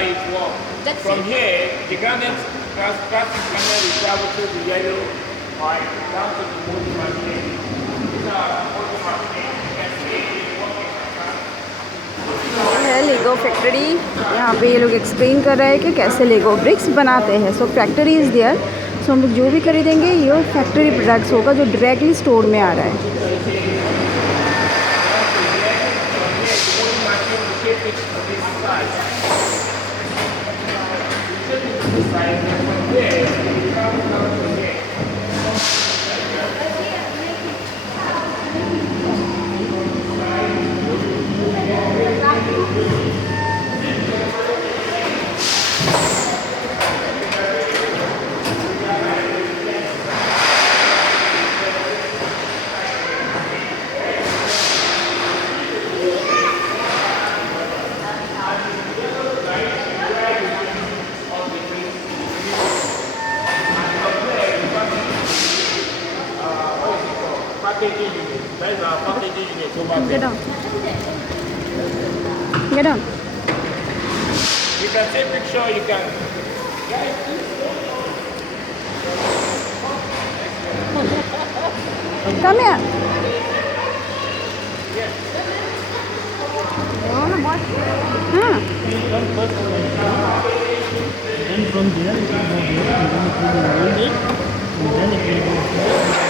how it works. That's From it. here, the granite plastic panel will travel through the yellow pipe down to the molding machine. These are molding machine. You can see it working like that. है लेगो factory. यहाँ पे ये लोग explain कर रहे हैं कि कैसे लेगो ब्रिक्स बनाते हैं। सो फैक्ट्री इज़ देयर। सो हम लोग जो भी खरीदेंगे ये फैक्ट्री प्रोडक्ट्स होगा जो डायरेक्टली स्टोर में आ रहा है। Packaging unit. That is our packaging unit over Get there. down. Get down. You can take picture, you can. Come here. हाँ। Then from there, you can go there, and then you put the mold it, and then it will go here.